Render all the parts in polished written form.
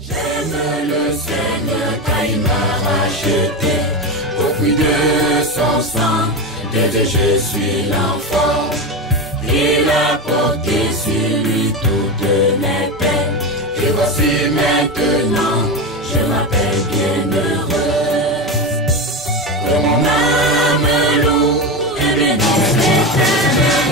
J'aime le Seigneur car il m'a racheté au prix de son sang. De Dieu je suis l'enfant. Il a porté sur lui toutes mes peines. Et voici maintenant, je m'appelle bienheureux. Que mon âme loue et bénisse l'Éternel.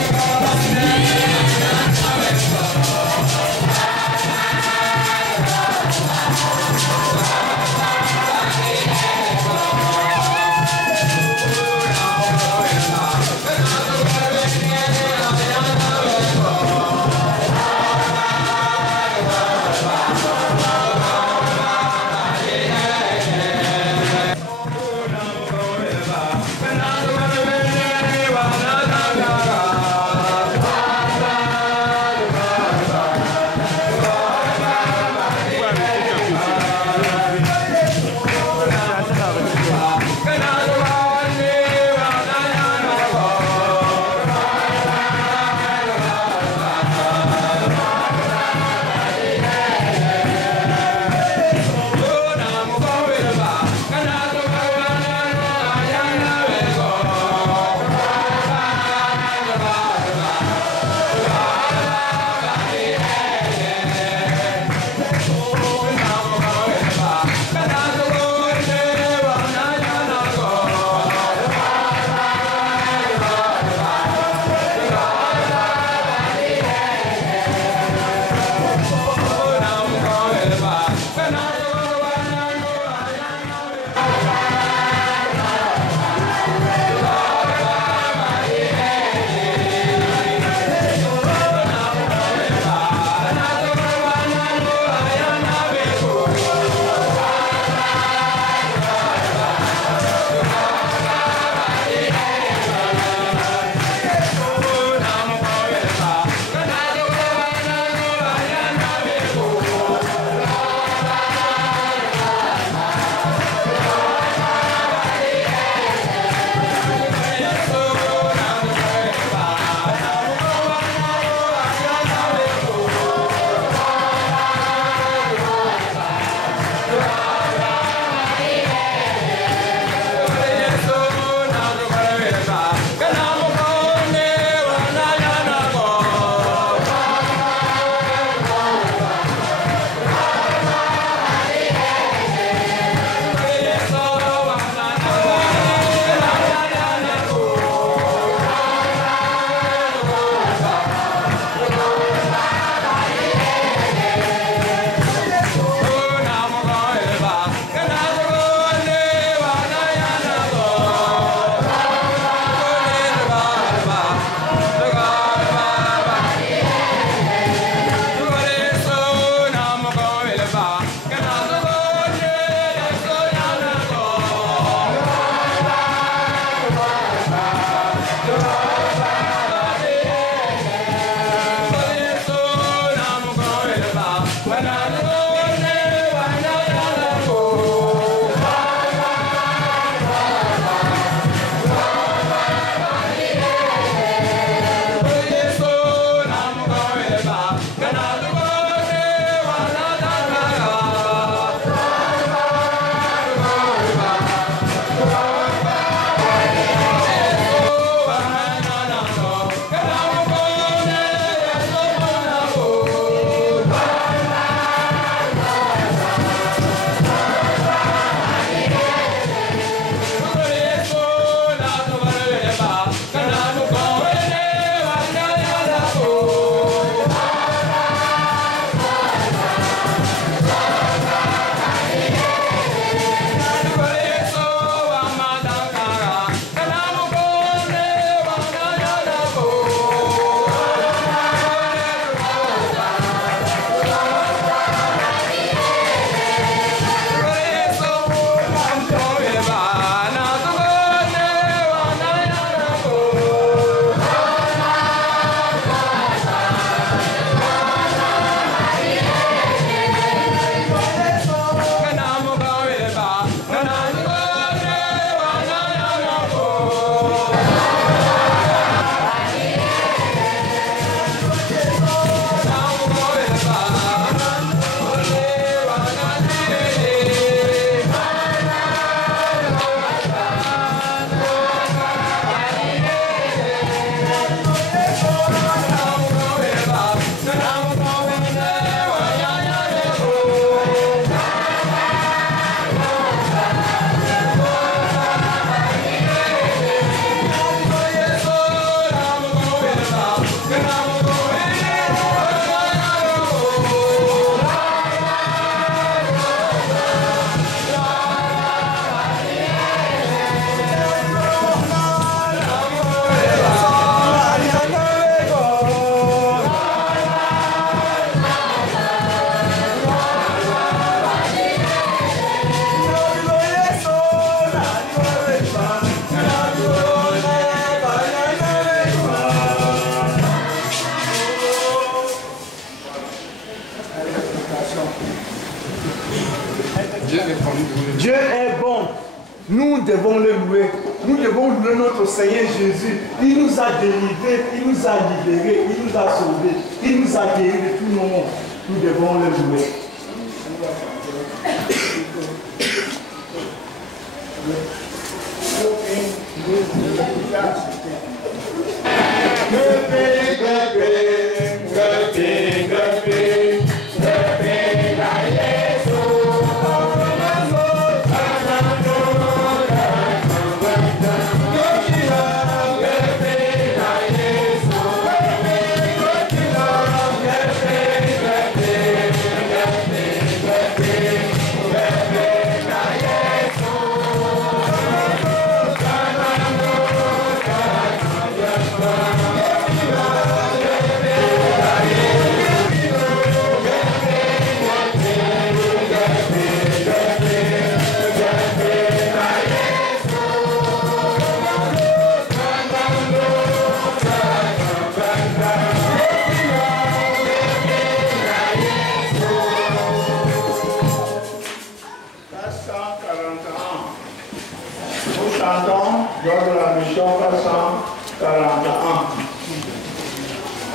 Dieu est bon. Nous devons le louer. Nous devons louer notre Seigneur Jésus. Il nous a délivrés, il nous a libérés, il nous a sauvés, il nous a guéris de tout nos maux. Nous devons le louer.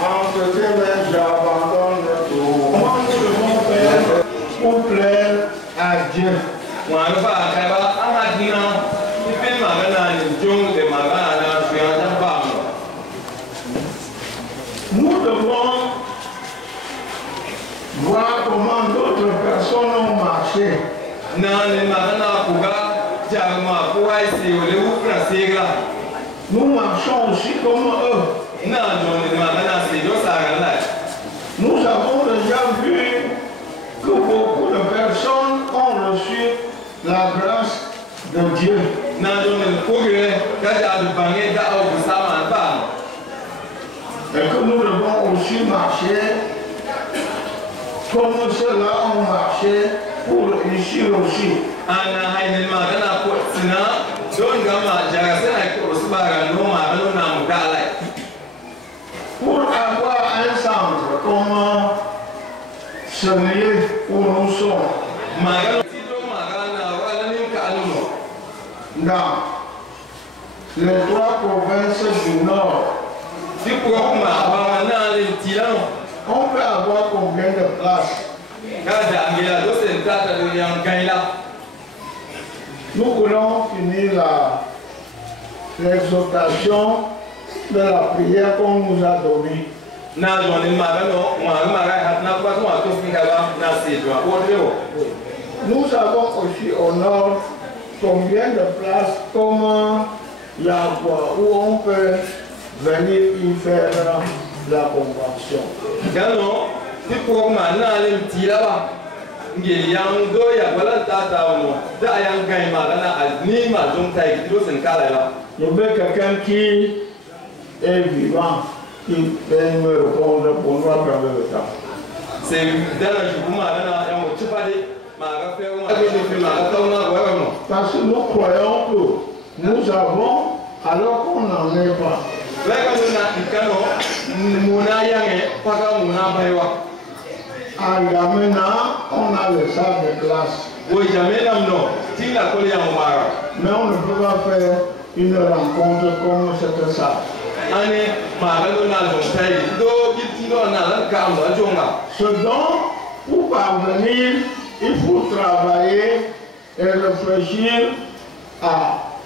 Entre tes mains, j'abandonne tout. Comment nous devons faire pour plaire à Dieu? Nous devons voir comment d'autres personnes ont marché. Nous marchons aussi comme eux. Nous avons déjà vu que beaucoup de personnes ont reçu la grâce de Dieu. Et que nous devons aussi marcher comme ceux-là ont marché pour réussir aussi. Pour avoir un centre comme celui où nous sommes, dans les 3 provinces du Nord, on peut avoir combien de places? Nous voulons finir l'exhortation de la prière qu'on nous a donnée. Nous avons aussi au nord combien de places comme la voie où on peut venir y faire la convention. Je veux quelqu'un qui est vivant, qui peut me répondre pour nous à travers le temps. Parce que nous croyons que nous avons alors qu'on n'en est pas. À Yamena, on a le salle de classe. Mais on ne peut pas faire une rencontre comme cette salle. Ce dont, pour parvenir, il faut travailler et réfléchir à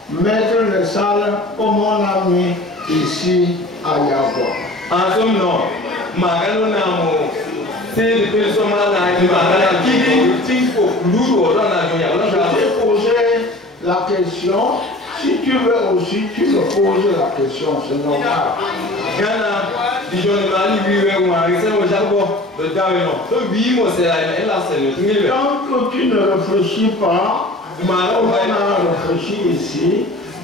mettre les salles comme on a mis ici à Yagua. J'ai posé la question. Si tu veux aussi, tu me poses la question, c'est normal. Tant que tu ne réfléchis pas, on a réfléchi ici,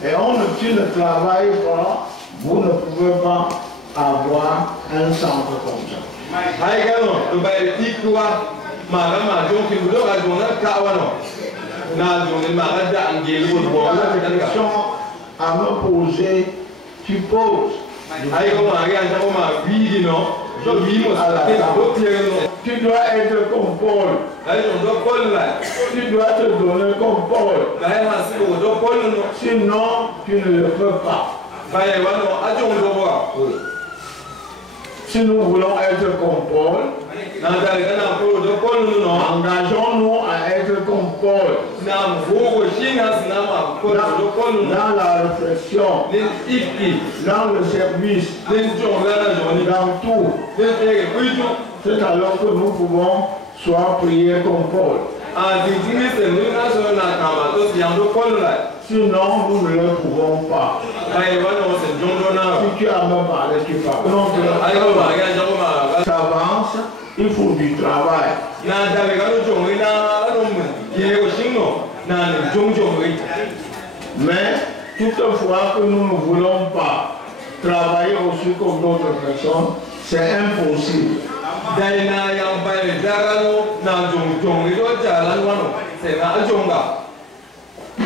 et tu ne travailles pas, vous ne pouvez pas avoir un centre comme ça. La question à me poser, tu poses. à la table. Tu dois être comme Paul. Tu dois te donner comme Paul. Sinon, tu ne le peux pas. Si nous voulons être comme Paul, engageons-nous à être comme Paul. Dans la réflexion, dans le service, dans tout. C'est alors que nous pouvons soit prier comme Paul. Sinon, nous ne le pouvons pas. Si tu as me parlé, tu parles. Non, ça avance, il faut du travail. Mais toutefois que nous ne voulons pas travailler aussi comme d'autres personnes, c'est impossible.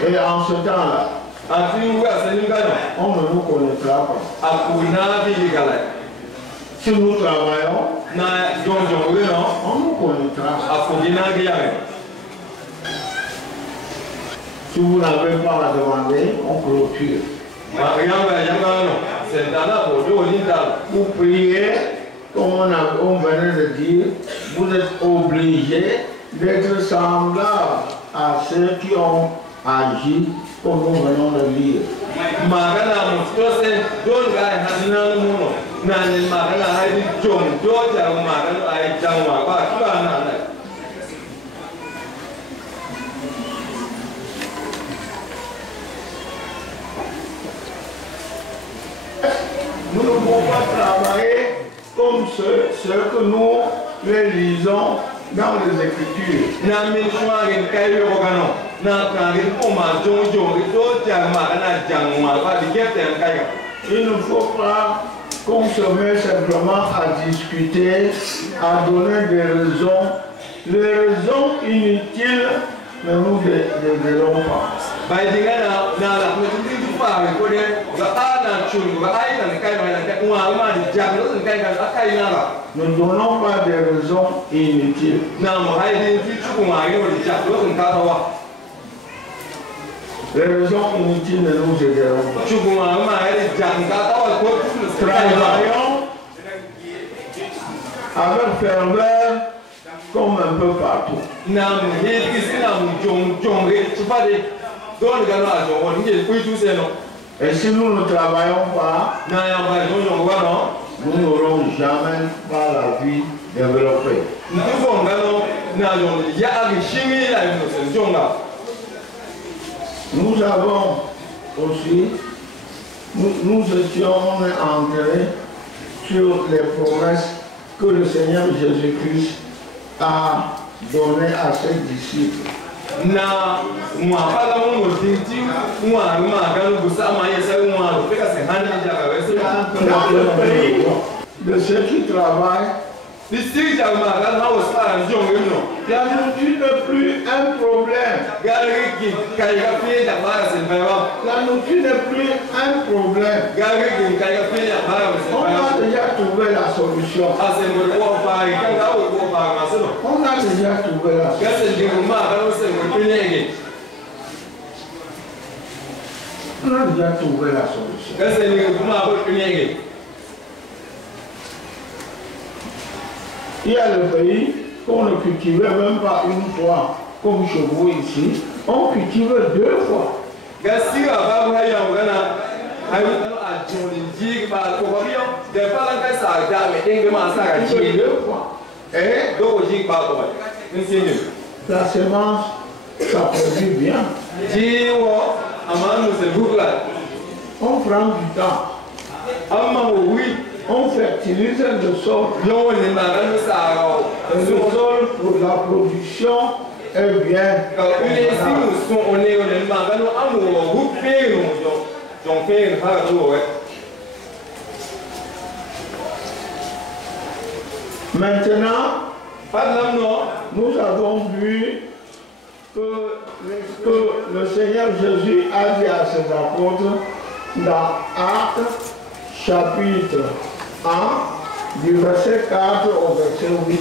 Et en ce temps-là, on ne nous connaîtra pas. Si nous travaillons, on nous connaîtra. Si vous n'avez pas à demander, on clôture. Vous priez, comme on venait de dire, vous êtes obligés d'être semblables à ceux qui ont agi comme nous venons de lire. Nous ne pouvons pas travailler comme ceux que nous les lisons dans les Écritures. Il ne faut pas qu'on se mette simplement à discuter, à donner des raisons. Les raisons inutiles, mais nous ne les donnons pas. Ne donnons pas des raisons inutiles. Les raisons inutiles ne nous aideront pas. Travaillons avec ferveur comme un peu partout. Et si nous ne travaillons pas, nous n'aurons jamais pas la vie développée. Nous avons aussi, nous étions entrés sur les promesses que le Seigneur Jésus-Christ a données à ses disciples. De ceux qui travaillent, la nourriture n'est plus un problème. La nourriture n'est plus un problème. On a déjà trouvé la solution. On a déjà trouvé la solution. On a déjà trouvé la solution. Il y a le pays qu'on ne cultivait même pas une fois, comme chez vous ici, on cultivait 2 fois. Et la semence, ça produit bien. On prend du temps. On fertilise le sol. Le sol pour la production est bien. Maintenant, nous avons vu que le Seigneur Jésus a dit à ses apôtres dans Actes chapitre 1, du verset 4 au verset 8.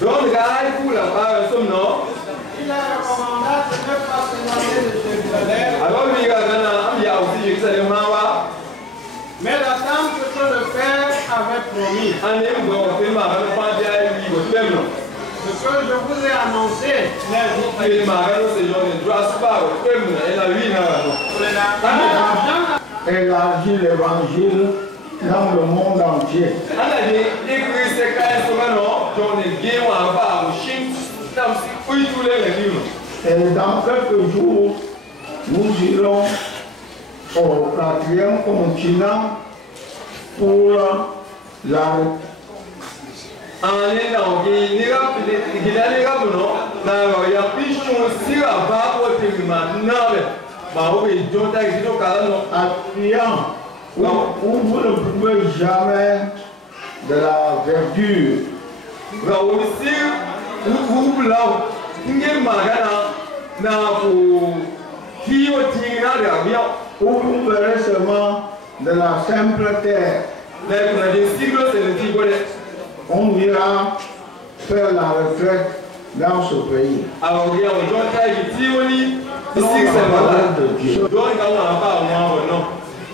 Donc, il a recommandé de ne pas s'éloigner de Jérusalem. Mais la dame que le père avait promis. Ce que je vous ai annoncé, Élargir l'évangile dans le monde entier. Et dans quelques jours, nous irons au 4e continent pour la où vous ne pouvez jamais de la verdure. Où vous verrez seulement de la simple terre. On ira faire la retraite dans ce pays.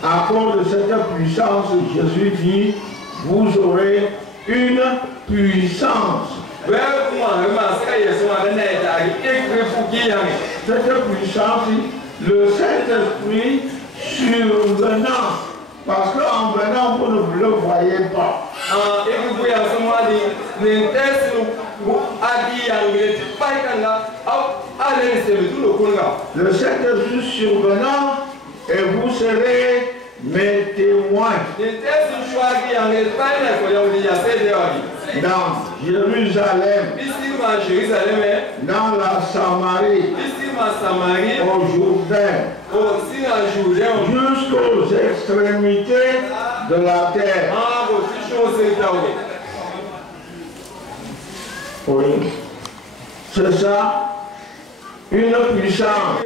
À cause de cette puissance, Jésus dit, vous aurez une puissance. Cette puissance, le Saint-Esprit survenant. Parce qu'en venant, vous ne le voyez pas. Le Saint-Esprit survenant et vous serez mes témoins. Dans Jérusalem, dans la Samarie, au Jourdain, jusqu'aux extrémités de la terre. Oui, c'est ça, une puissance.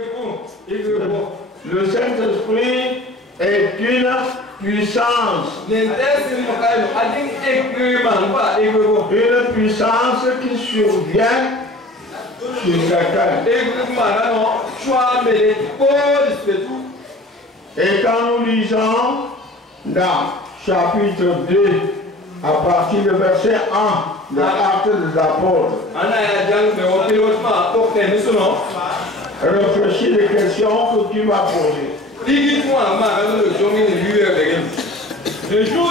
Le Saint-Esprit est une puissance. Une puissance qui survient sur quelqu'un. Et quand nous lisons dans chapitre 2, à partir du verset 1 de l'Acte des Apôtres, réfléchis les questions que tu m'as posées. le jour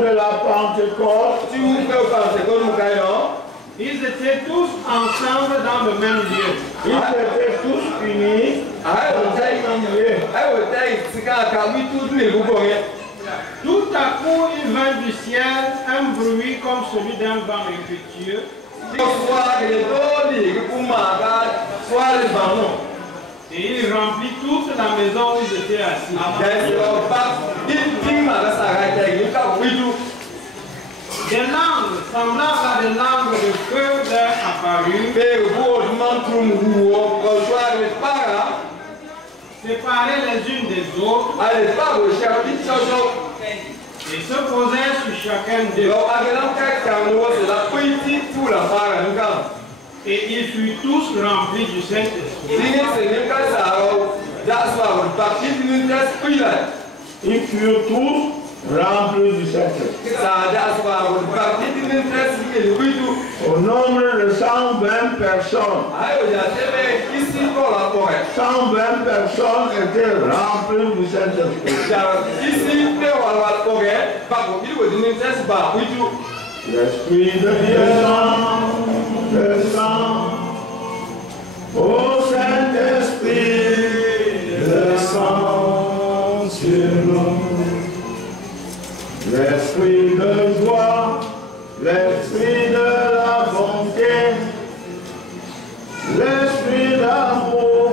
de la Pentecôte, ils étaient tous ensemble dans le même lieu. Ils étaient tous unis dans le même lieu. Tout à coup, il vint du ciel un bruit comme celui d'un vent impétueux. Et il remplit toute la maison où ils étaient assis. Des langues semblables à des langues de feu leur apparurent, séparées les unes des autres, et se posaient sur chacun d'eux. Et ils furent tous remplis du Saint-Esprit. Ils furent tous remplis du Saint-Esprit. Au nombre de 120 personnes. 120 personnes étaient remplies du Saint-Esprit. L'Esprit de Dieu descend. Ô Saint-Esprit, descend sur nous. L'esprit de joie, l'esprit de la bonté, l'esprit d'amour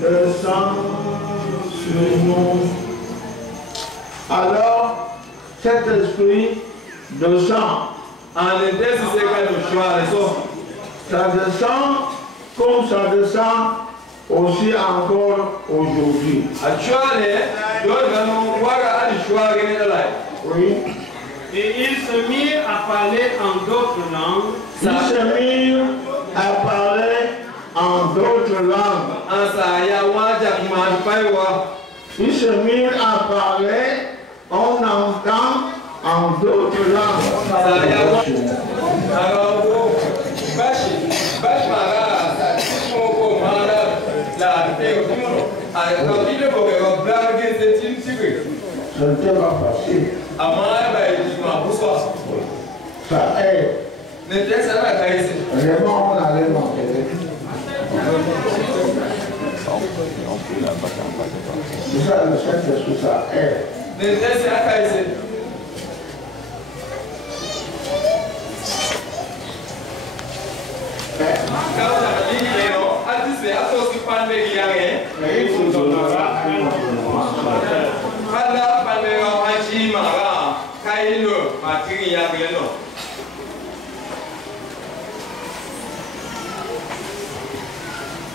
descend sur nous. Alors, cet esprit descend. Ça descend comme ça descend aussi encore aujourd'hui. Oui. Et ils se mirent à parler en d'autres langues. Ils se mirent à parler en d'autres langues. Ils se mirent à parler, on entend en d'autres langues. Ce n'était pas facile. Ça aide. Vraiment, on allait manquer. Ça, le Saint-Esprit, ça aide. Mais il vous donnera un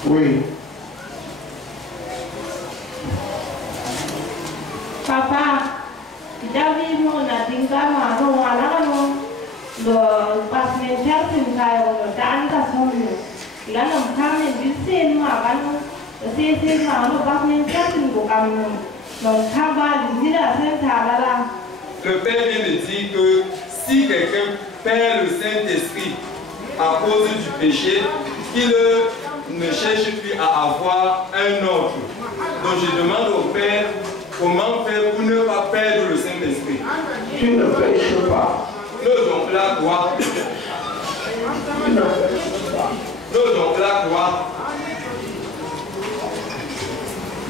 oui. Papa, David mo na tinggal mano wala kano do pas mental tinggal no dan ka sono ilan ang kami bisin mo kano bisin mano pas mental tinggal kami no kaba dira senta la. Le Père vient de dire que si quelqu'un perd le Saint-Esprit à cause du péché, qu'il ne cherche plus à avoir un autre. Donc je demande au Père comment faire pour ne pas perdre le Saint-Esprit. Tu ne pêches pas. N'osons la gloire. Tu ne pêches pas. N'osons la gloire.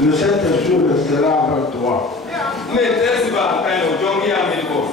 Le Saint-Esprit restera avec toi. Mais qu'est-ce va faire le jour qui a mis le boss?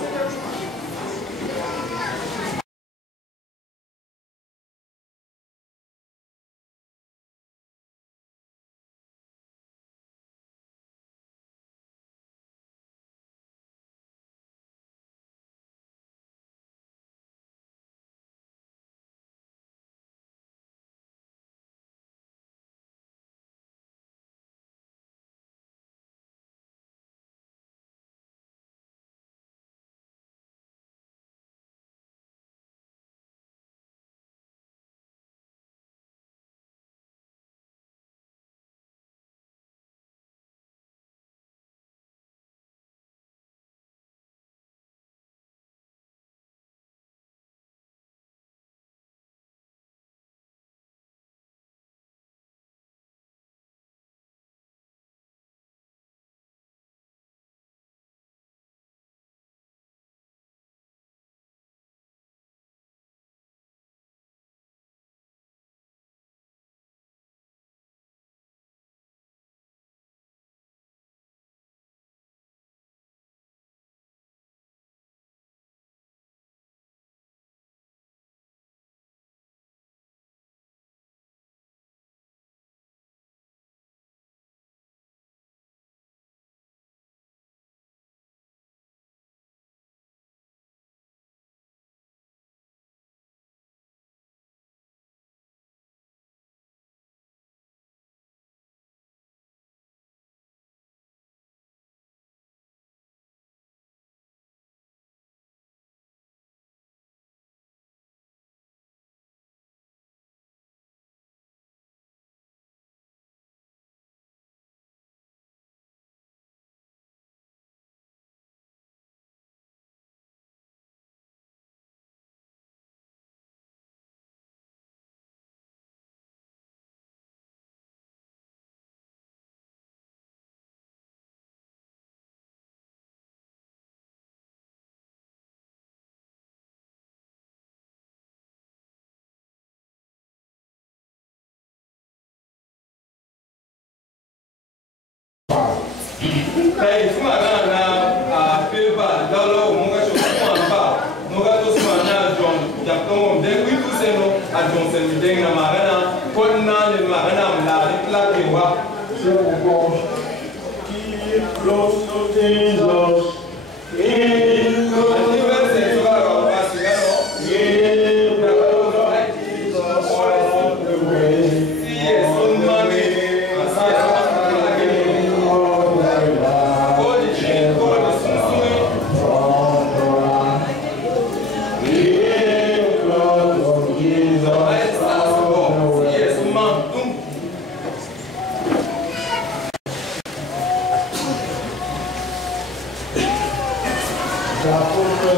apôtres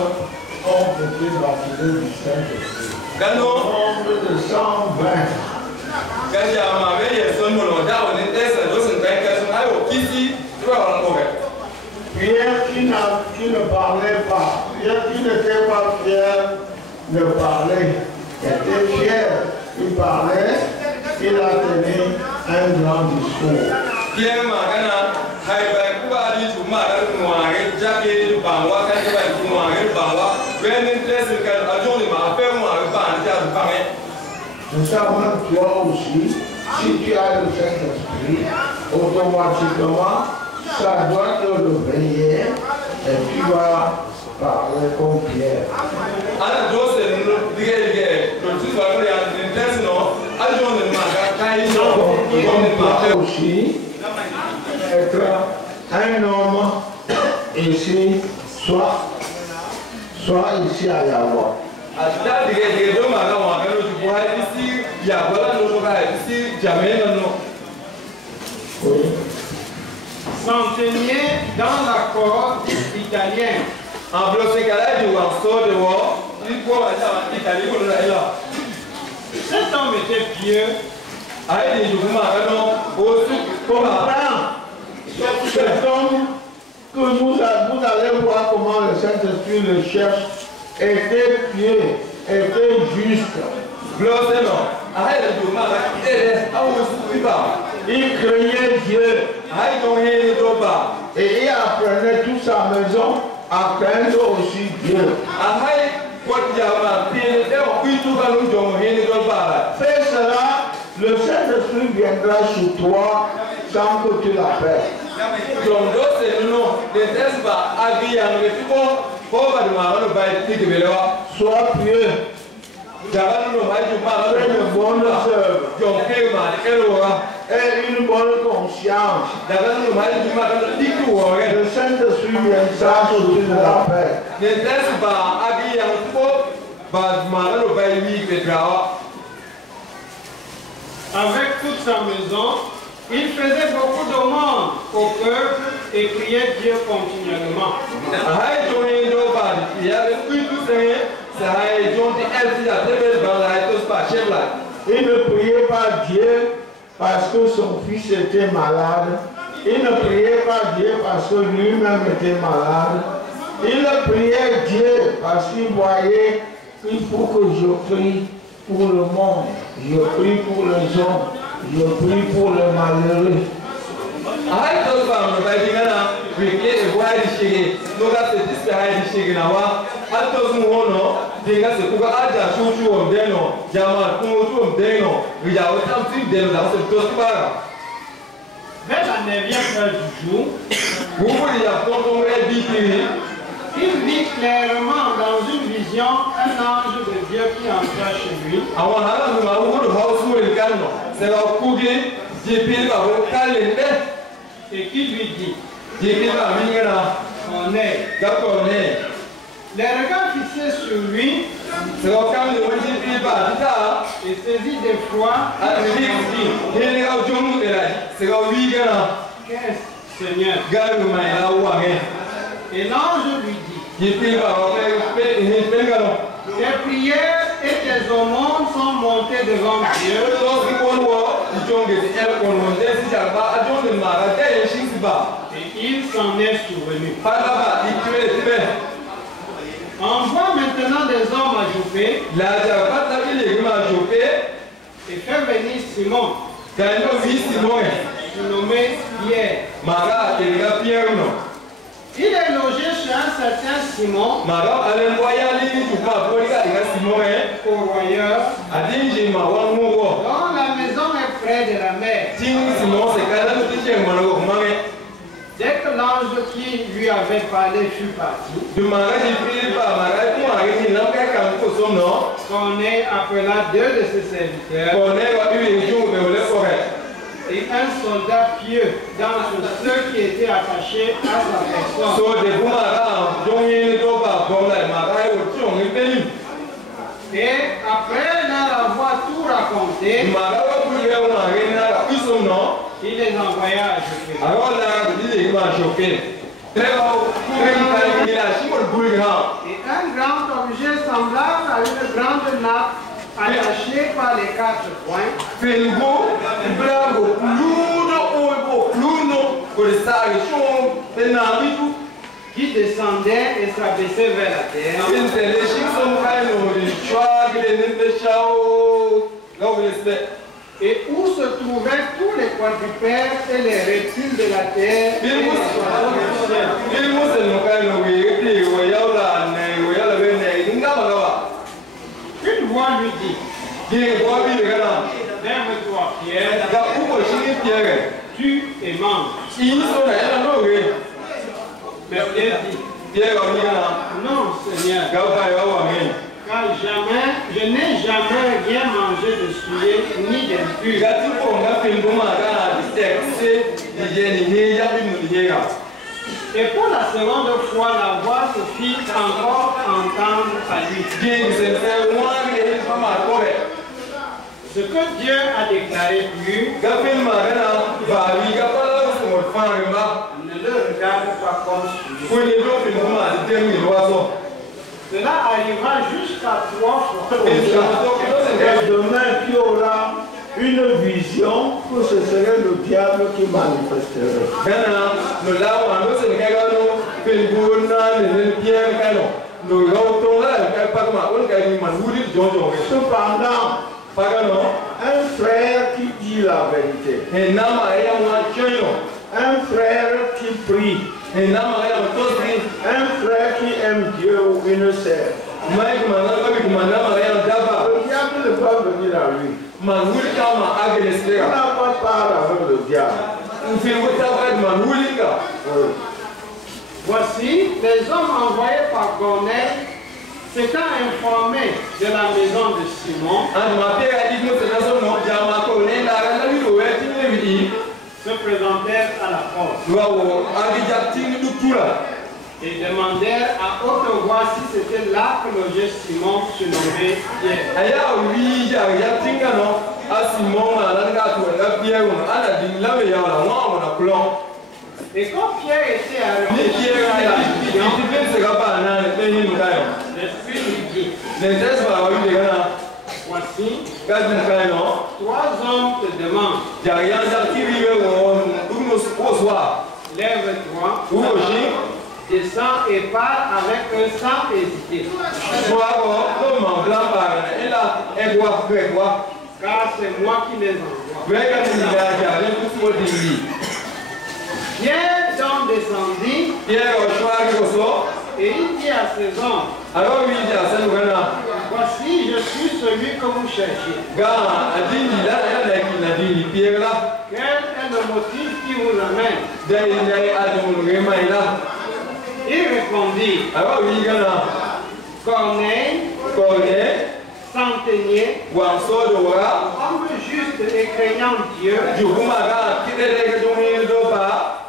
ont été baptisés du Saint-Esprit. Nombre de 120. Pierre qui ne parlait pas, Pierre qui n'était pas fier de parler, était fier, il parlait, il a tenu un grand discours. Pierre Magana, nous savons toi aussi, si tu as le Saint-Esprit, automatiquement, ça doit te réveiller et tu vas parler comme Pierre. Toi aussi, être un homme ici, soit ici à Yahweh. Oui. S'enseigner dans la corde italienne. Cet homme était pieux. Cet homme que vous allez voir comment le Saint-Esprit le cherche était pieux, était juste. Il craignait Dieu. Et il apprenait toute sa maison à craindre aussi Dieu. Fais cela, le Saint-Esprit viendra sur toi sans que tu l'appelles. Sois pieux. Fais une bonne œuvre et une bonne conscience. Le Saint-Esprit viendra sur tu l'appelles. Avec toute sa maison, il faisait beaucoup de monde au peuple et priait Dieu continuellement. Il ne priait pas Dieu parce que son fils était malade. Il ne priait pas Dieu parce que lui-même était malade. Il priait Dieu parce qu'il voyait qu'il faut que je prie pour le monde. Je prie pour les hommes. Je prie pour les malheureux. Vers la 9e heure du jour, il vit clairement dans une vision un ange de Dieu qui entra chez lui. Et qui lui dit, Corneille. Les regards fixés sur lui, et saisi d'effroi, qu'est-ce, Seigneur? Et l'ange lui dit, tes prières et tes aumônes sont montées devant Dieu. Et il s'en est souvenu. Envoie maintenant des hommes à Joppé et fais venir Simon, nommé Pierre. Il est logé chez un certain Simon, pourvoyeur, dont la maison est près de la mer. Dès que l'ange qui lui avait parlé fut parti, Corneille appela 2 de ses serviteurs et un soldat pieux dans ceux qui étaient attachés à sa personne. Et après leur avoir tout raconté, il les envoya à Joppé. Et un grand objet semblable à une grande nappe attachée par les 4 coins. Qui descendait et s'abaissait vers la terre. Et où se trouvaient tous les quadrupèdes et les reptiles de la terre et les oiseaux du ciel. Une voix lui dit, lève-toi Pierre, tu et mange. Mais Pierre dit, non Seigneur, car je n'ai jamais rien mangé de souillé ni d'impur. Et pour la seconde fois, la voix se fit encore entendre à lui. Ce que Dieu a déclaré pur, ne le regarde pas comme souillé. Cela arrivera jusqu'à 3 fois. Et demain, qui aura une vision que ce serait le diable qui manifesterait. Cependant, un frère qui dit la vérité, un frère qui prie, un frère qui aime Dieu ou une sœur, le diable ne peut venir à lui. On n'a pas part avec le diable. Voici, les hommes envoyés par Corneille s'étant informés de la maison de Simon, se présentèrent à la porte et demandèrent à haute voix si c'était là que logeait Simon, surnommé Pierre. Et quand Pierre était arrivé, l'Esprit lui dit, voici, 3 hommes te demandent, lève-toi, descends et parle avec eux sans hésiter. Car c'est moi qui les envoie. Pierre donc descendit et il dit à ses hommes, voici je suis celui que vous cherchez. Quel est le motif qui vous amène? Il répondit, Corneille, centenier, homme juste et craignant Dieu,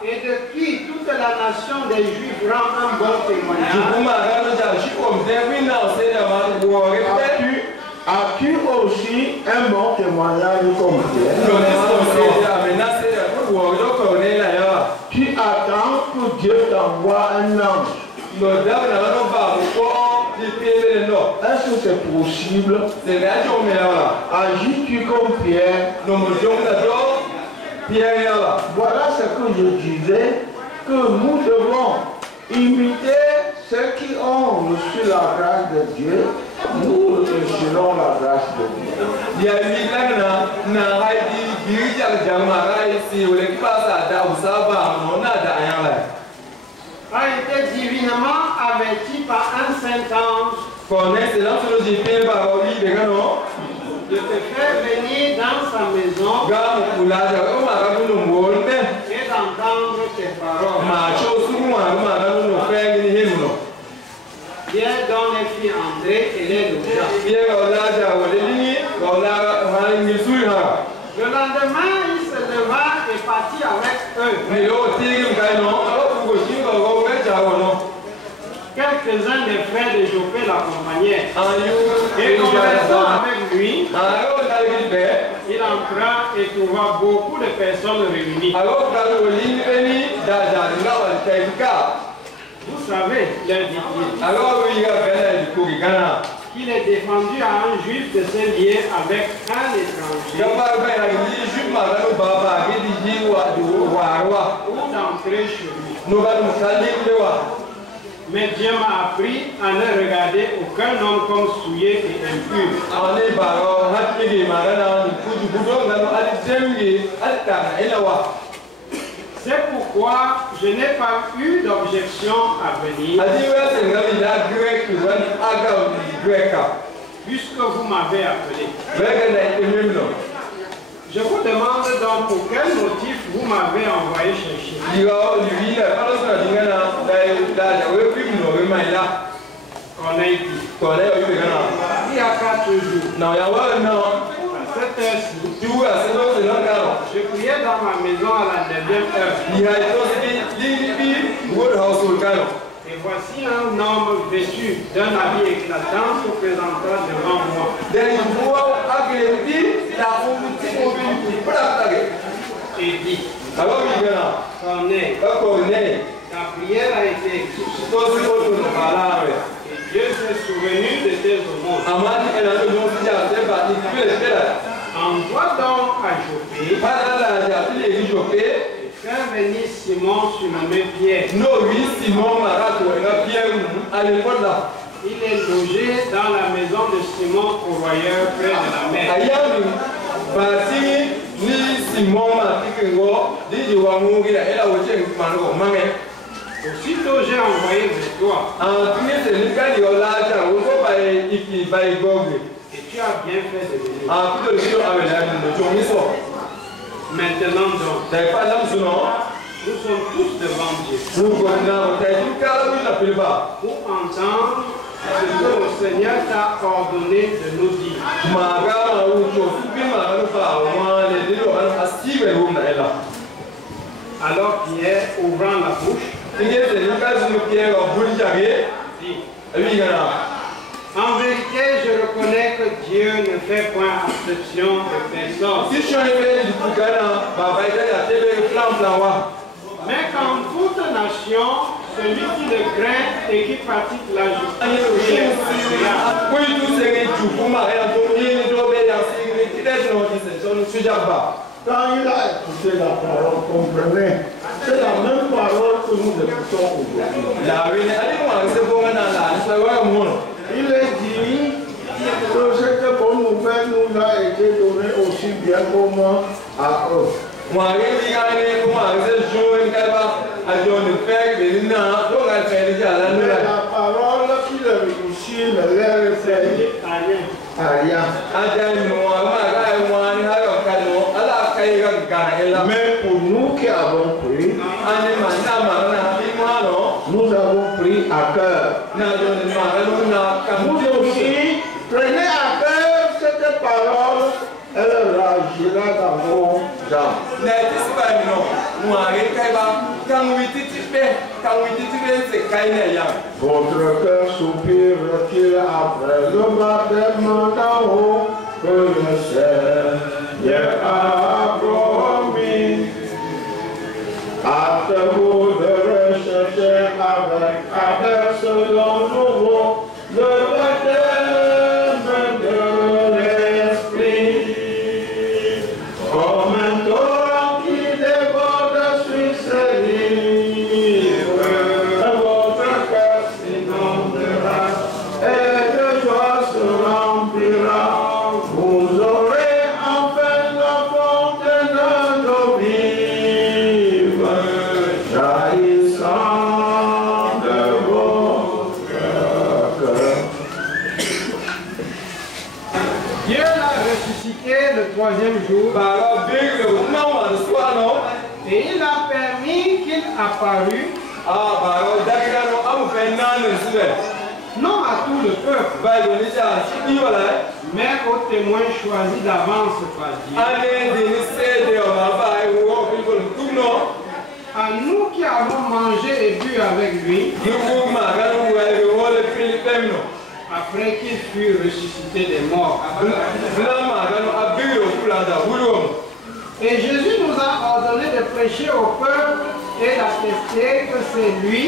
et de qui toute la nation des Juifs rend un bon témoignage, As-tu aussi un bon témoignage comme Pierre? Tu attends que Dieu t'envoie un ange. Est-ce que c'est possible? Agis-tu comme Pierre? Voilà ce que je disais, que nous devons imiter ceux qui ont reçu la grâce de Dieu. Nous reçurons la grâce de Dieu. a été divinement averti par un saint ange de te faire venir dans sa maison et d'entendre tes paroles. Pierre donc les fit entrer et les logea. Le lendemain, il se leva et partit avec eux. Quelques quelques-uns des frères de Joppé l'accompagnaient. Et conversant avec lui, il entra et trouva beaucoup de personnes réunies. Vous savez, leur dit-il, qu'il est défendu à un juif de se lier avec un étranger ou d'entrer chez lui. Mais Dieu m'a appris à ne regarder aucun homme comme souillé et impur. C'est pourquoi je n'ai pas eu d'objection à venir, puisque vous m'avez appelé. Je vous demande donc pour quel motif vous m'avez envoyé chercher. Corneille dit, il y a 4 jours, à cette heure-ci, je priais dans ma maison à la 9e heure. Et voici un homme vêtu d'un habit éclatant se présentant devant moi. Et dit, Corneille, ta prière a été exaucée. Et Dieu s'est souvenu de tes aumônes. Envoie donc à Joppé et faire venir Simon surnommé Pierre. Il est logé dans la maison de Simon Corroyeur près de la mer. Aussitôt j'ai envoyé vers toi. Et tu as bien fait de venir. Maintenant donc, nous sommes tous devant Dieu pour entendre ce que le Seigneur t'a ordonné de nous dire. Alors Pierre, ouvrant la bouche, dit, en vérité, je reconnais que Dieu ne fait point exception de personne. Mais qu'en toute nation, celui qui le craint et qui pratique la justice Quand il a écouté la parole, comprenez, c'est la même parole que nous écoutons aujourd'hui. Il est dit que cette bonne nouvelle nous a été donnée aussi bien comme à eux. Mais la parole qui le réussit ne leur fait à rien. Mais pour nous qui avons pris, nous avons pris à cœur. Vous aussi, prenez à cœur cette parole, elle agira dans vos âmes. Votre cœur soupire-t-il après le baptême d'en haut que le Seigneur a promis? Hâtez-vous de rechercher avec selon nouveau le baptême de l'Esprit. Comme un torrent qui déborde sur ses rives, votre cœur s'inondera et de joie se remplira. Vous aurez enfin la fontaine d'eau vive, jaillissant de votre cœur. Dieu l'a ressuscité le 3e jour et il a permis qu'il apparût non à tout le peuple, mais aux témoins choisis d'avance par Dieu. À nous qui avons mangé et bu avec lui, après qu'il fut ressuscité des morts. Et Jésus nous a ordonné de prêcher au peuple et d'attester que c'est lui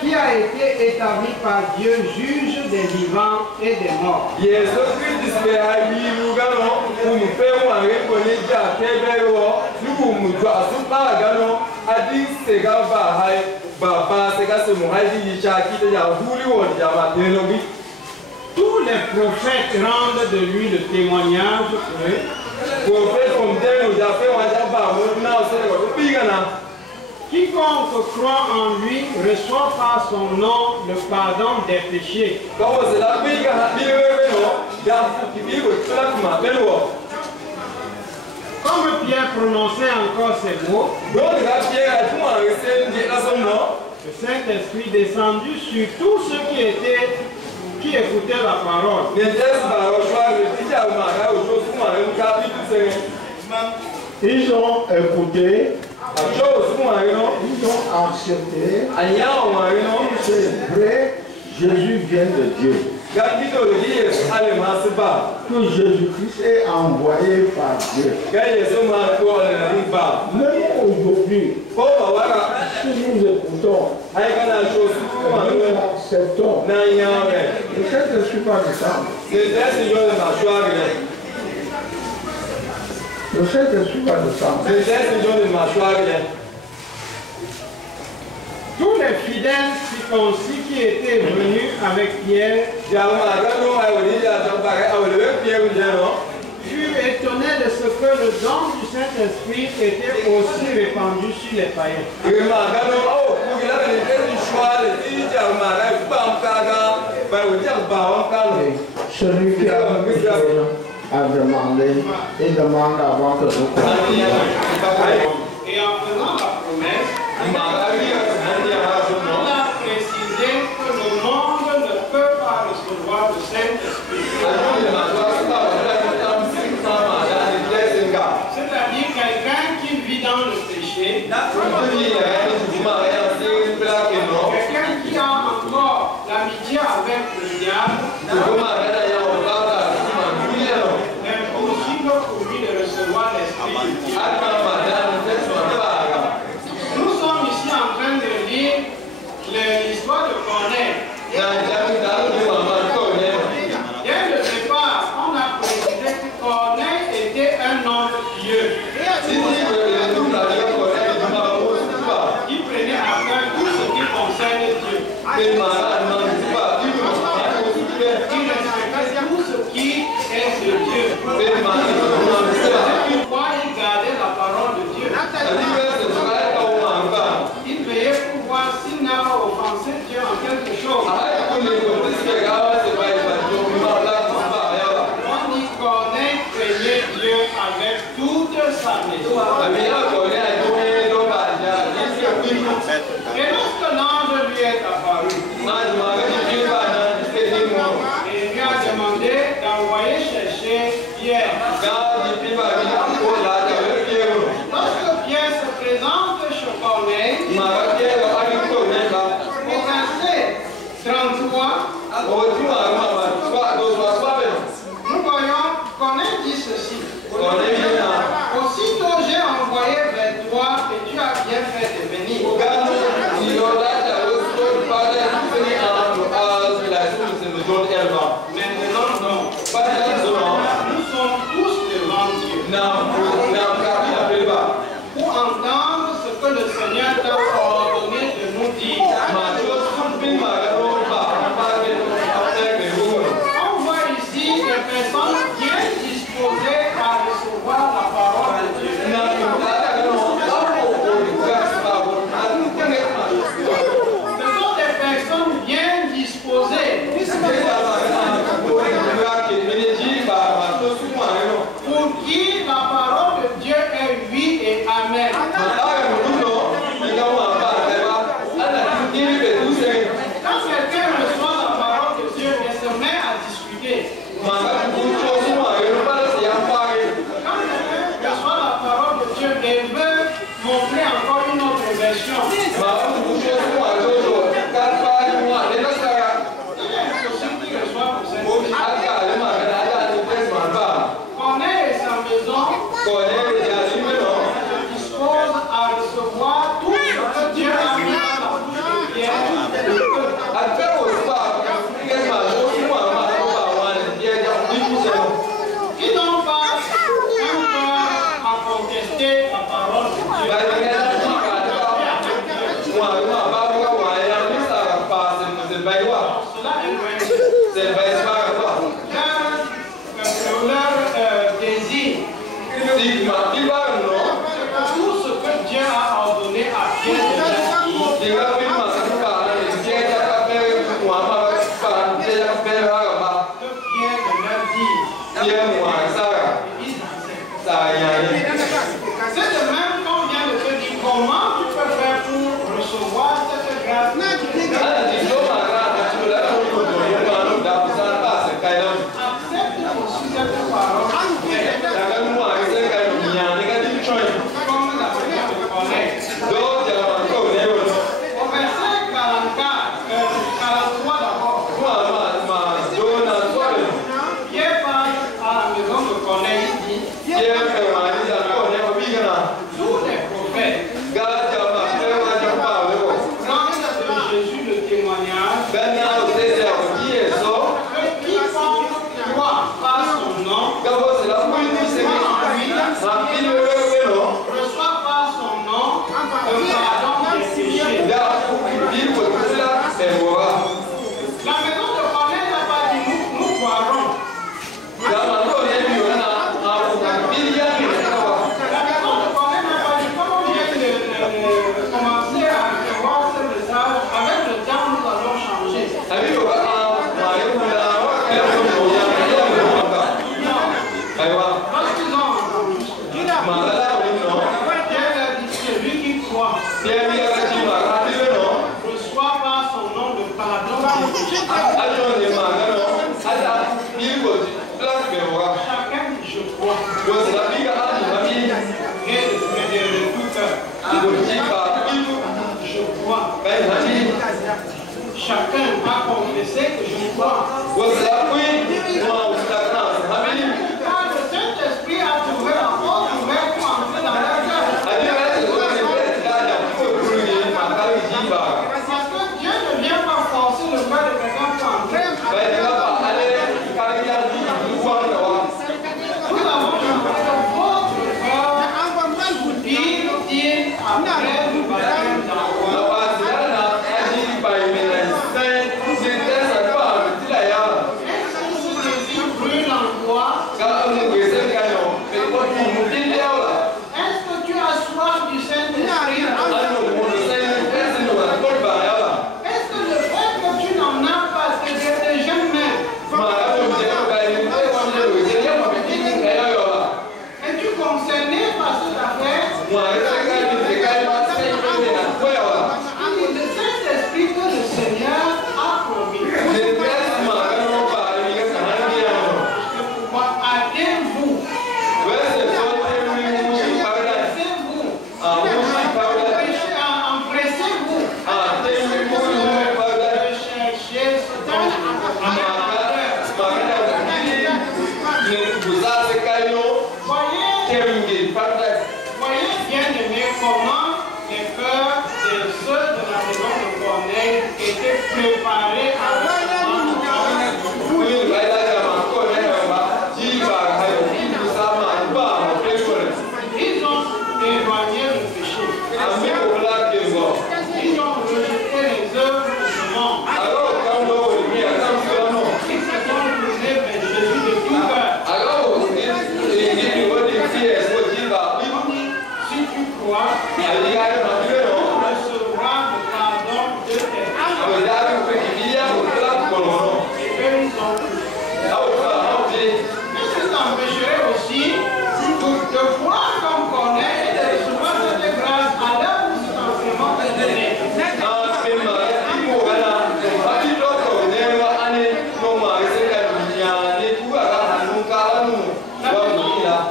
qui a été établi par Dieu, juge des vivants et des morts. Tous les prophètes rendent de lui le témoignage quiconque croit en lui reçoit par son nom le pardon des péchés. Comme Pierre prononçait encore ces mots, le Saint-Esprit descendu sur tous ceux qui écoutaient la parole. Ils ont écouté, ils ont accepté, c'est vrai, Jésus vient de Dieu. Que Jésus-Christ est envoyé par Dieu. Même aujourd'hui, si nous écoutons, nous acceptons, le Saint-Esprit va descendre. Le Saint-Esprit va descendre. Tous les fidèles circoncis qui étaient venus avec Pierre furent étonnés de ce que le don du Saint-Esprit était aussi répandu sur les païens. Celui qui a demandé, il demande avant que vous compreniez. Et en faisant la promesse, on a précisé que le monde ne peut pas recevoir le Saint-Esprit. C'est-à-dire quelqu'un qui vit dans le péché, quelqu'un qui a encore l'amitié avec le diable, impossible pour lui de recevoir l'Esprit de Dieu. Nous sommes ici en train de lire l'histoire de Corneille. Dès le départ, on a précisé que Corneille était un homme pieux. Qui prenait à cœur tout ce qui concerne Dieu. Il respectait tout ce qui est de Dieu. C'est pourquoi il gardait la parole de Dieu. Il veillait pour voir s'il n'a offensé Dieu en quelque chose. On dit Corneille craignait Dieu avec toute sa maison. Et lorsque l'ange lui est apparu, il lui a demandé d'envoyer chercher Pierre. Lorsque Pierre se présente chez Corneille, au verset 33, nous voyons Corneille dit ceci. Aussitôt j'ai envoyé vers toi et tu as bien fait de venir. Maintenant donc, nous sommes tous devant Dieu pour entendre ce que le Seigneur t'a ordonné de nous dire. On voit ici des personnes bien disposées à recevoir la parole de Dieu. Ce sont des personnes bien disposées pour qui la parole de Dieu est oui et amen. Quand quelqu'un reçoit la parole de Dieu et se met à discuter, quand quelqu'un reçoit la parole de Dieu et veut montrer encore une autre version, il est impossible qu'il reçoive Reçois par son nom le pardon des péchés. Chacun dit je crois. Et de tout cœur. Je crois. Chacun a confessé que je crois. Quand le Saint-Esprit a trouvé la porte ouverte pour entrer dans la cœur. Parce que Dieu ne vient pas forcer le cœur de quelqu'un pour entrer. Nous avons trouvé votre cœur dire après le baptême dans la foi. Est-ce que tu as soif du Saint-Esprit? Est-ce que le fait que tu n'en as pas, que tu es jeune mère, es-tu concerné par cette affaire? Le Saint-Esprit que le Seigneur a promis. Hâtez-vous. Empressez-vous. Recherchez ce dont voyez bien aimé comment les cœurs de ceux de la maison de Corneille étaient préparés à ils ont éloigné le péché. Ils ont rejeté les œuvres du monde. Ils se sont tournés vers Jésus de tout cœur. Si tu crois, tu recevras le pardon de tes péchés. Qu'est-ce qui t'empêcherait aussi de croire comme Corneille et de recevoir cette grâce à l'heure où cet enseignement est donné?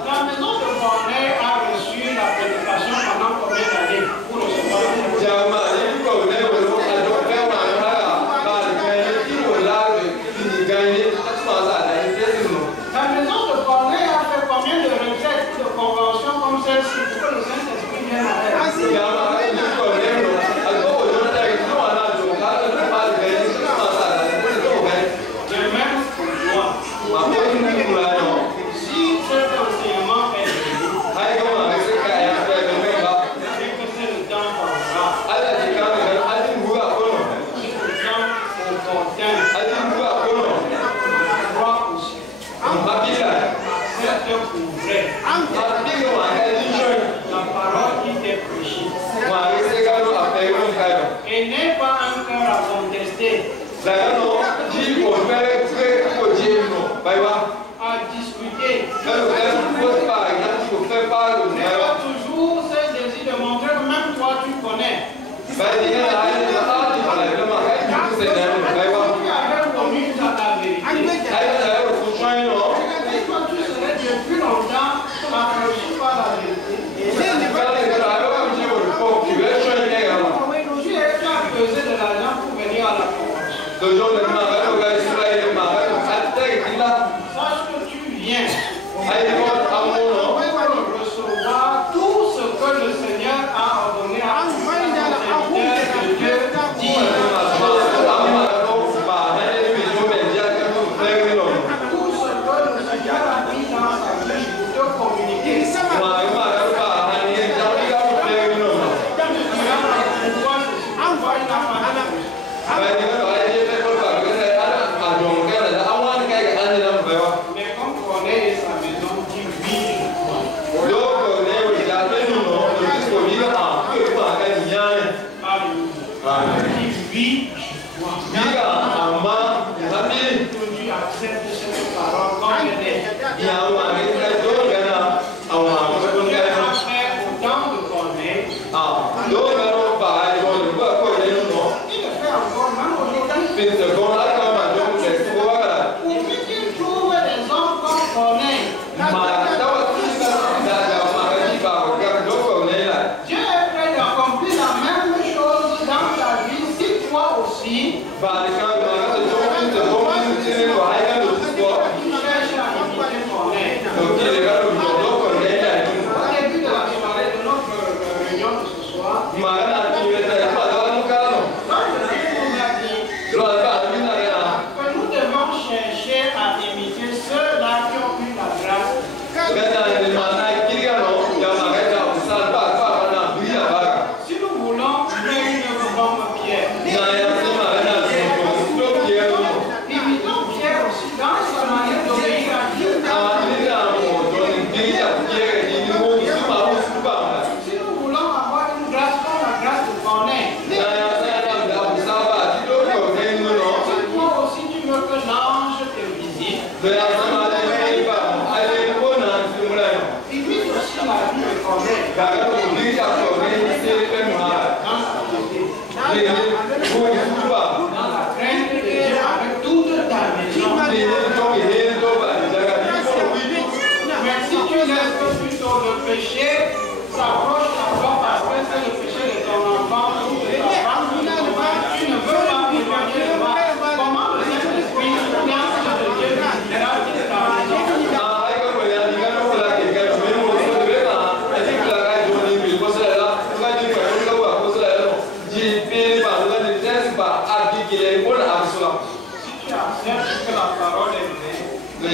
La maison de Corneille a reçu la prédication pendant combien d'années pour recevoir cette La maison de Corneille a fait combien de retraites de conventions comme celle-ci pour que le Saint-Esprit vienne à elle? De même pour moi. Si cet enseignement est venu, c'est que c'est le temps favorable. C'est le temps opportun. Je crois aussi. C'est pour vrai. La parole qui t'est prêchée. Et n'est pas un cœur à contester, à discuter. Mais pas toujours ce désir de montrer que même toi tu connais. Tu avais connu la vérité. Et toi tu serais depuis longtemps approché par la vérité. Tu as pesé de l'argent pour venir à la convention. Sache que tu viens recevoir tout ce que le Seigneur a ordonné à Dieu dit. Tout ce que le Seigneur a mis dans sa bouche pour te communiquer. Mais comme Corneille et sa maison dit oui, oui, tu acceptes cette parole comme elle est. Après, au temps de Corneille, nous devons chercher à imiter ceux-là qui ont eu la grâce. Si nous voulons faire une œuvre comme Pierre, imitons Pierre aussi dans sa manière d'obéir à Dieu. Si nous voulons avoir une grâce comme la grâce de Corneille, toi aussi tu veux que l'ange te visite. Imite aussi la vie de Corneille dans sa beauté, dans la crainte de Dieu avec toute ta maison. Mais si tu laisses que plutôt le péché s'approche à toi parce que c'est le péché de ton enfant ou de ta femme, tu ne veux pas éloigner de moi. Comment le Saint-Esprit, l'ange de Dieu, visitera toute ta maison? Si tu acceptes que la parole est vraie, tu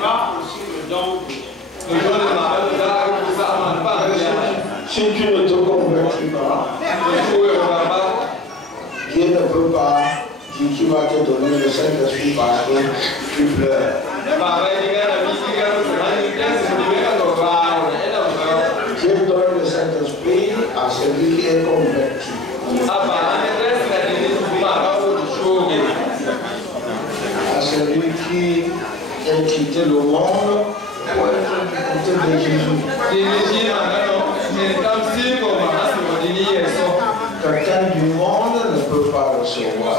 auras aussi le don de Dieu. Si tu ne te convertis pas, Dieu ne peut pas dire qu'il va te donner le Saint-Esprit parce que tu pleures. Dieu donne le Saint-Esprit à celui qui est converti. À celui qui a quitté le monde pour être du côté de Jésus. Quelqu'un du monde ne peut pas recevoir.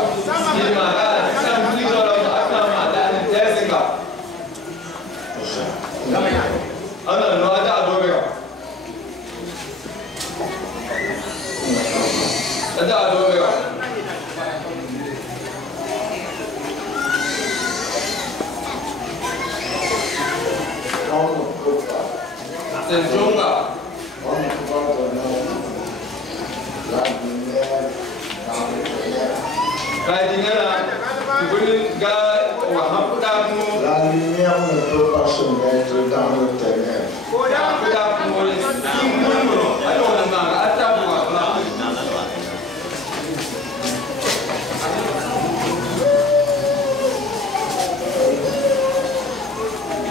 On ne peut pas. On ne peut pas donner la lumière dans le ténèbres. La lumière ne peut pas se mettre dans le ténèbres.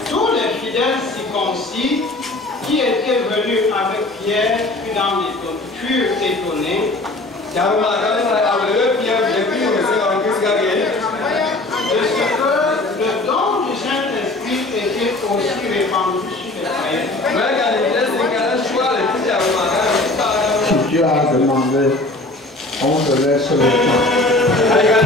Tous les fidèles circoncis qui étaient venus avec Pierre furent étonnés de ce que le don du Saint-Esprit était aussi répandu sur les païens. Si tu as demandé, on te laisse le temps.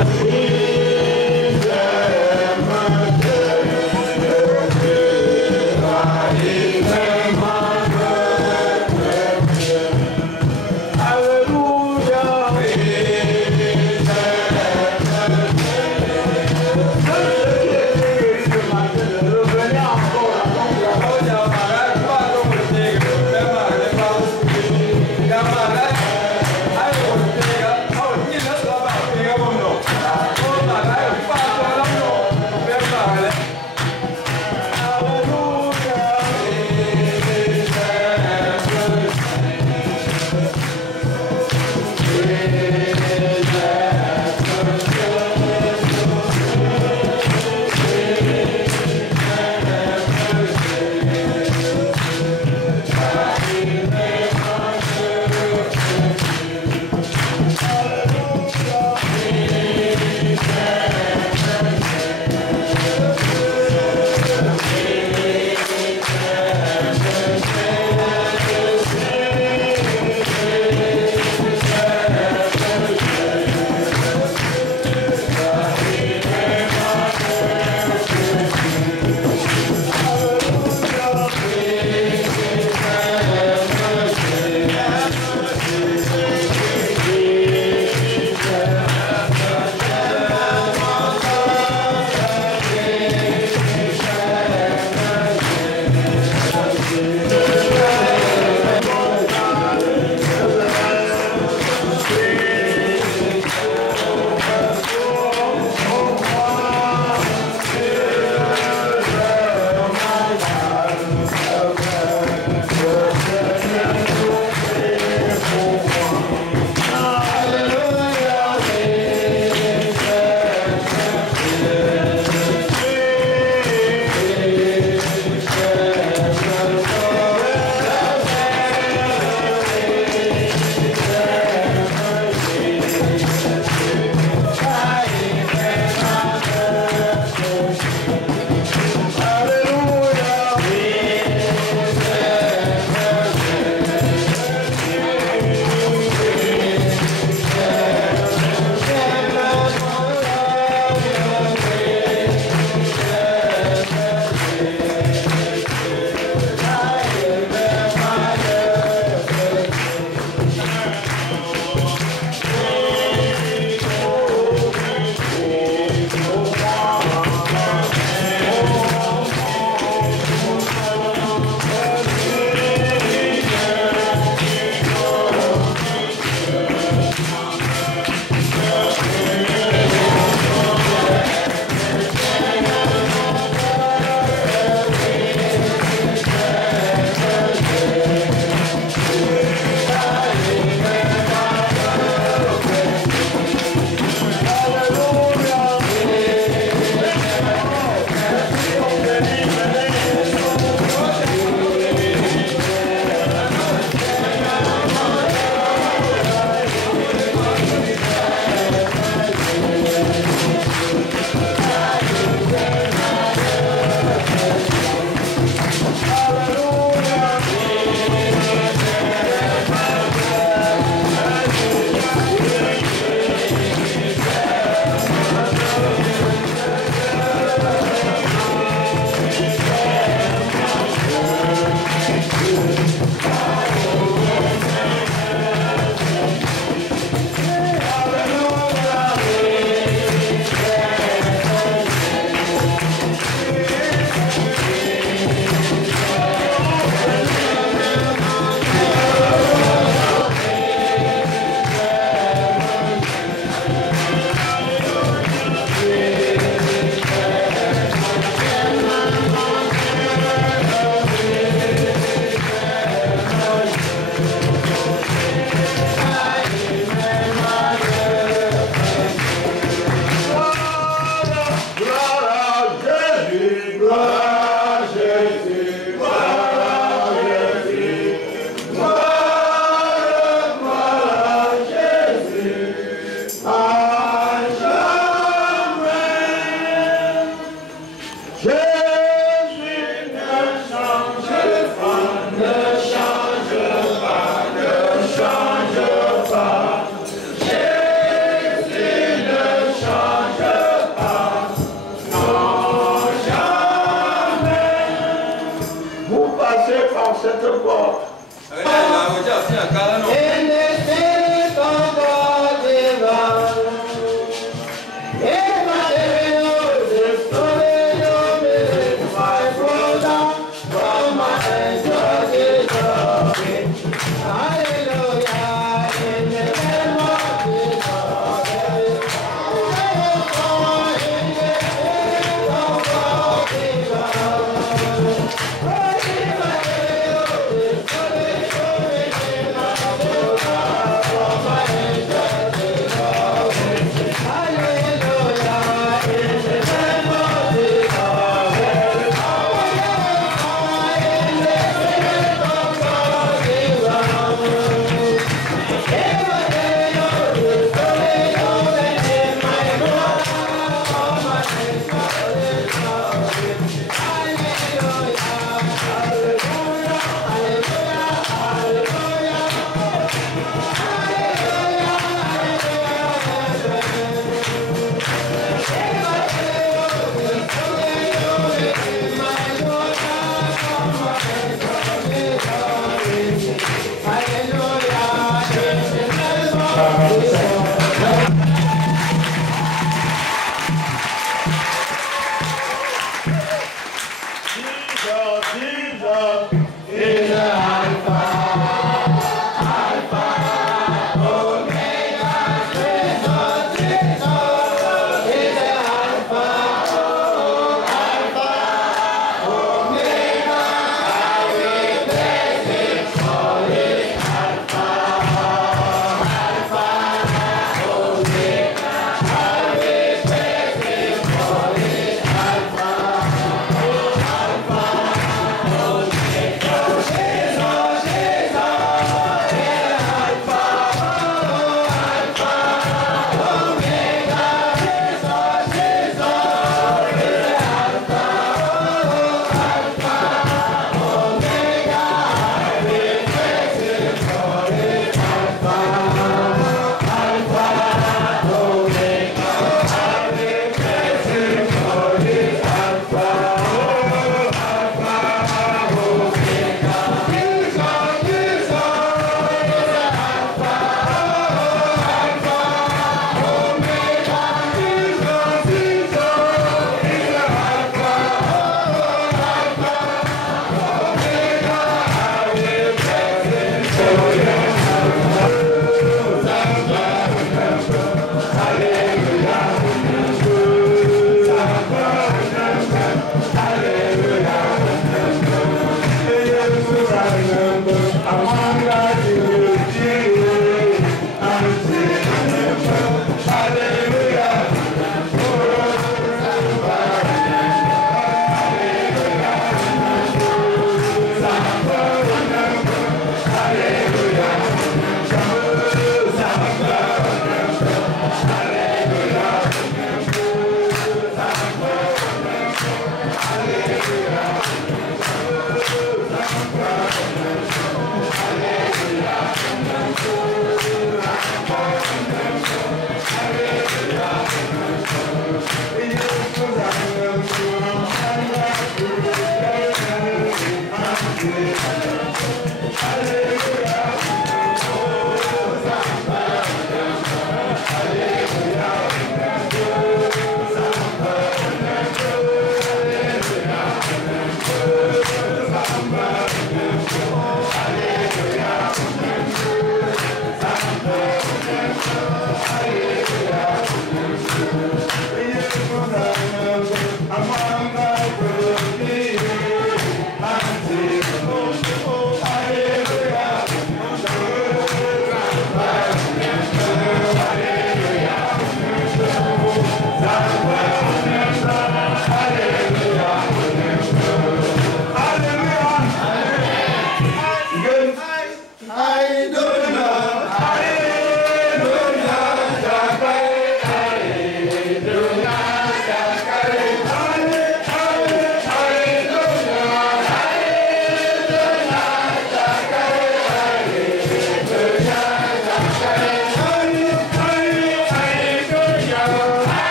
voici un cas, non?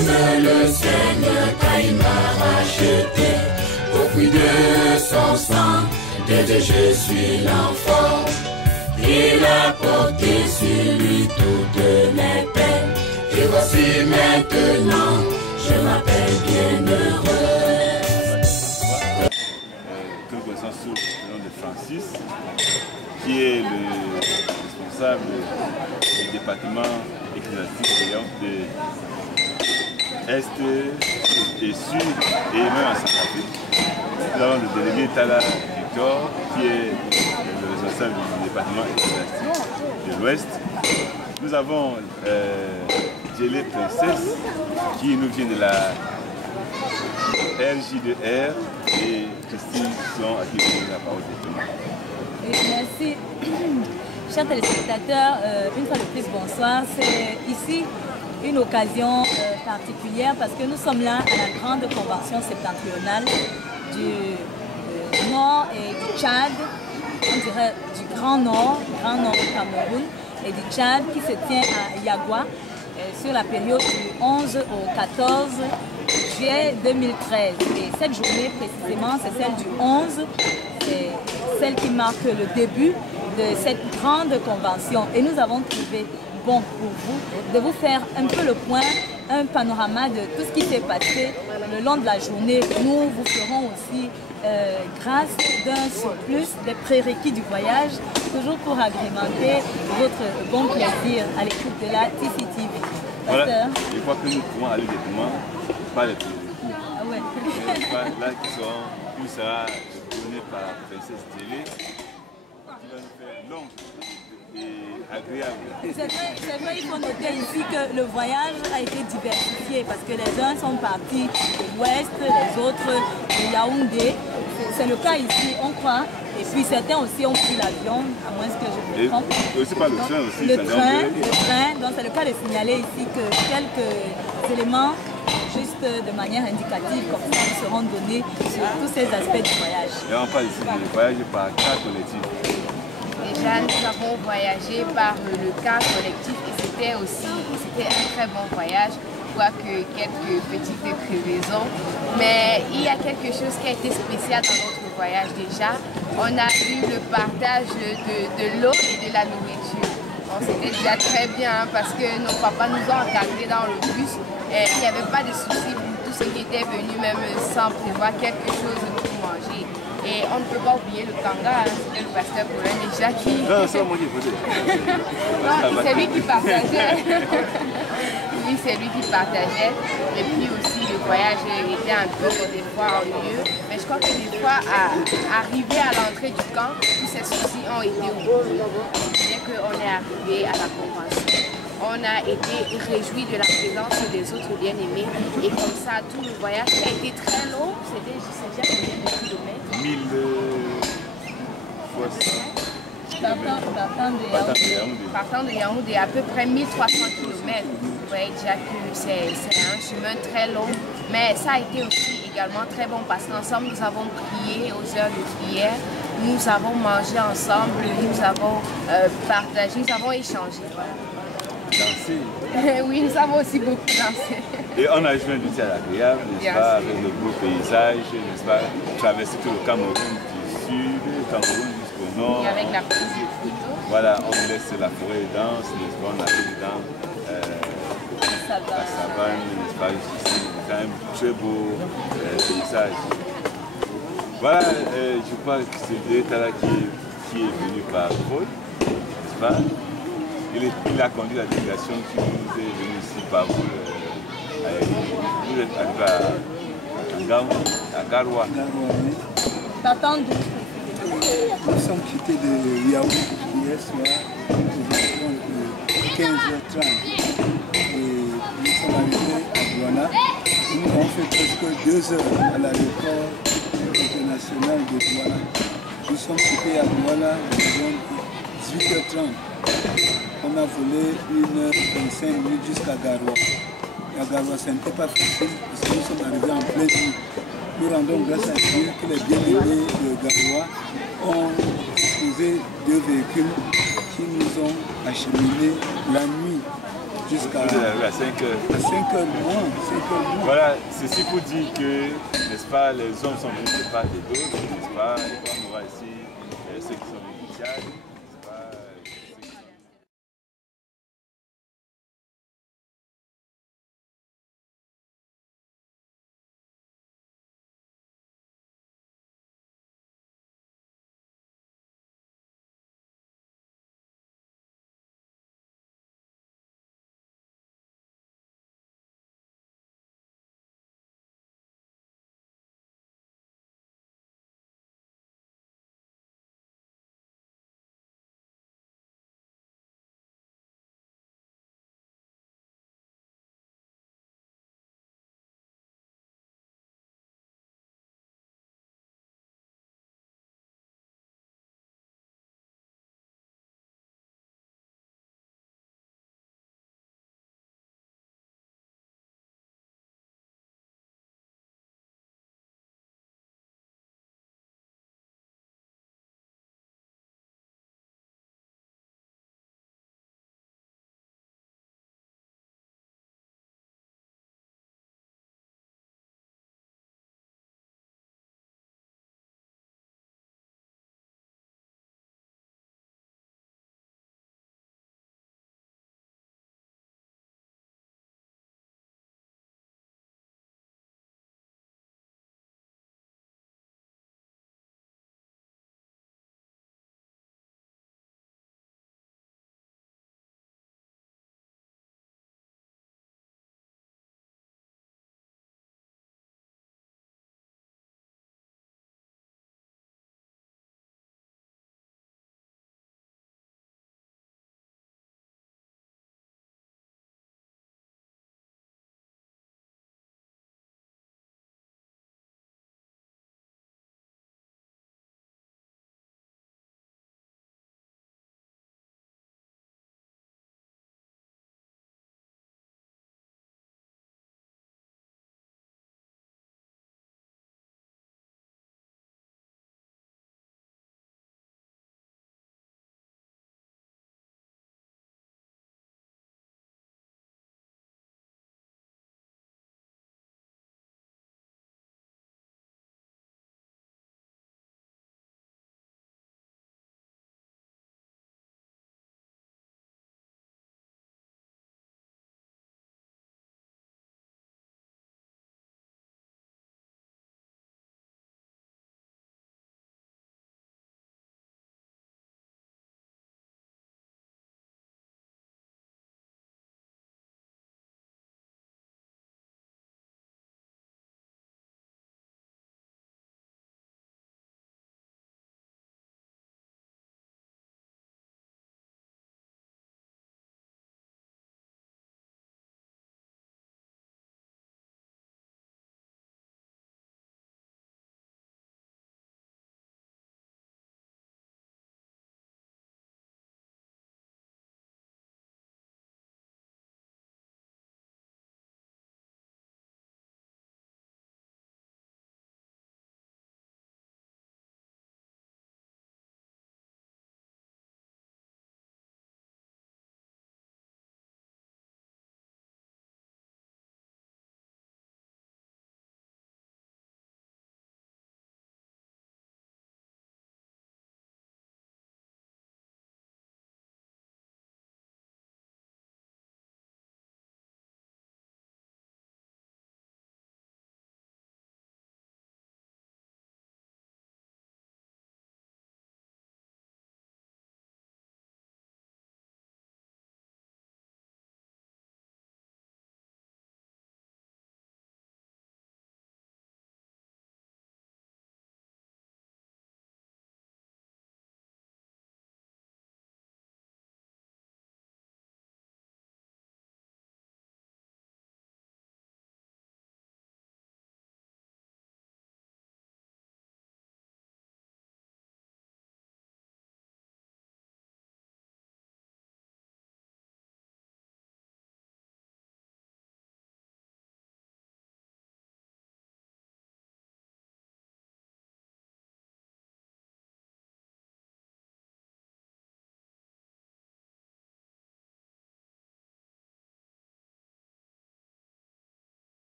m'aime, le Seigneur car il m'a racheté. Au prix de son sang, de Dieu je suis l'enfant. Il a porté sur lui toutes mes peines. Et voici maintenant, je m'appelle bienheureux. Que nous connaissons sous le nom de Francis, qui est le responsable du département ecclésiastique de Est et Sud et même à Santa-Fe. Nous avons le délégué Tala Victor, qui est le responsable du département ecclésiastique de l'Ouest. Nous avons Djélé Princesse, qui nous vient de la RJ2R, et Christine Sion, à qui je donne la parole directement. Merci. Chers téléspectateurs, une fois de plus, bonsoir. C'est ici une occasion particulière parce que nous sommes là à la grande convention septentrionale du Nord et du Tchad, on dirait du Grand Nord du Cameroun et du Tchad qui se tient à Yagua sur la période du 11 au 14 juillet 2013. Et cette journée précisément, c'est celle du 11, c'est celle qui marque le début de cette grande convention. Et nous avons trouvé bon pour vous de vous faire un peu le point, un panorama de tout ce qui s'est passé le long de la journée. Nous vous ferons aussi grâce d'un surplus des prérequis du voyage, toujours pour agrémenter votre bon plaisir à l'écoute de la TCTV. Voilà, je crois que nous pouvons aller directement par les prérequis. Ah ouais. Là, qui sera donné par Princesse Djélé, qui va nous faire long et agréable. C'est vrai, il faut noter ici que le voyage a été diversifié parce que les uns sont partis de l'ouest, les autres de Yaoundé. C'est le cas ici, on croit. Et puis certains aussi ont pris l'avion, à moins que je me trompe. Et aussi par le train aussi. Le train. Donc c'est le cas de signaler ici que quelques éléments, juste de manière indicative, comme ça, seront donnés sur tous ces aspects du voyage. Et on parle ici du voyage par car collectif. Déjà, nous avons voyagé par le car collectif et c'était un très bon voyage, quoique quelques petites crevaisons. Mais il y a quelque chose qui a été spécial dans notre voyage déjà. On a eu le partage de l'eau et de la nourriture. Bon, c'était déjà très bien parce que nos papas nous ont encadrés dans le bus et il n'y avait pas de souci pour tous ceux qui étaient venus même sans prévoir quelque chose pour manger. Et on ne peut pas oublier le kanga, c'était le pasteur Colin déjà qui... Non, c'est moi qui faisais. Non, c'est lui qui partageait. Oui, c'est lui qui partageait. Et puis aussi, le voyage était un peu des fois ennuyeux. Mais je crois que des fois, arrivé à l'entrée du camp, tous ces soucis ont été oubliés. Dès qu'on est arrivé à la convention, on a été réjouis de la présence des autres bien-aimés. Et comme ça, tout le voyage qui a été très long, c'était, je sais déjà combien de kilomètres. 1000 fois 100. Partant de Yaoundé, à peu près 1300 km. Vous voyez déjà que c'est un chemin très long, mais ça a été aussi également très bon parce qu'ensemble nous avons prié aux heures de prière, nous avons mangé ensemble, nous avons partagé, nous avons échangé. Voilà. Danser. Oui, nous avons aussi beaucoup dansé. Et on a joué un outil à l'agréable, n'est-ce pas, avec le beau paysage, n'est-ce pas, traverser tout le Cameroun du sud, le Cameroun jusqu'au nord. Et avec la prise de photos. Voilà, on laisse la forêt dense, n'est-ce pas, on arrive dans la savane, n'est-ce pas, ici, c'est quand même très beau paysage. Voilà, je crois que c'est Djélé qui est venu par Paul, n'est-ce pas? Il a conduit la délégation qui nous est venue ici par vous. Vous êtes arrivé à Garoua. T'attends d'où? Nous sommes quittés de Yaoundé hier soir, aux 15h30. Et nous sommes arrivés à Douala. Nous avons fait presque 2 heures à l'aéroport international de Douala. Nous sommes quittés à Douala à 18h30. On a volé 1h25 jusqu'à Garoua. À Garoua, ce n'était pas facile parce que nous sommes arrivés en pleine nuit. Nous rendons grâce à Dieu que les bien-aimés de Garoua ont disposé 2 véhicules qui nous ont acheminés la nuit jusqu'à 5 heures. À 5 heures moins. Voilà, ceci pour dire que, n'est-ce pas, les hommes sont venus de part et d'autre, n'est-ce pas, et comme on voit ici, ceux qui sont venus du Tchad, n'est-ce pas.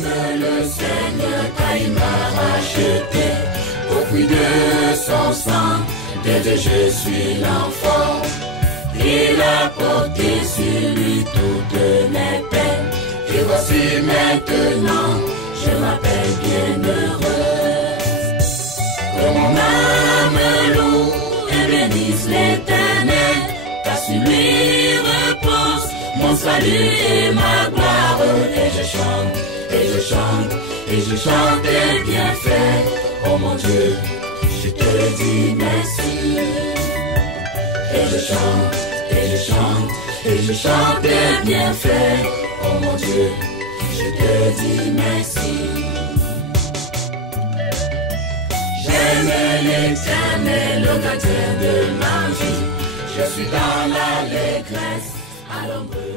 J'aime le Seigneur car il m'a racheté. Au prix de son sang, de Dieu je suis l'enfant. Il a porté sur lui toutes mes peines. Et voici maintenant, je m'appelle bienheureuse. Que mon âme loue et bénisse l'Éternel, car sur lui repose mon salut et ma gloire. Et je chante, et je chante, et je chante tes bienfaits. Oh mon Dieu, je te dis merci. Et je chante, et je chante, et je chante tes bienfaits. Oh mon Dieu, je te dis merci. J'aime l'Éternel, le gardien de ma vie. Je suis dans l'allégresse à l'ombre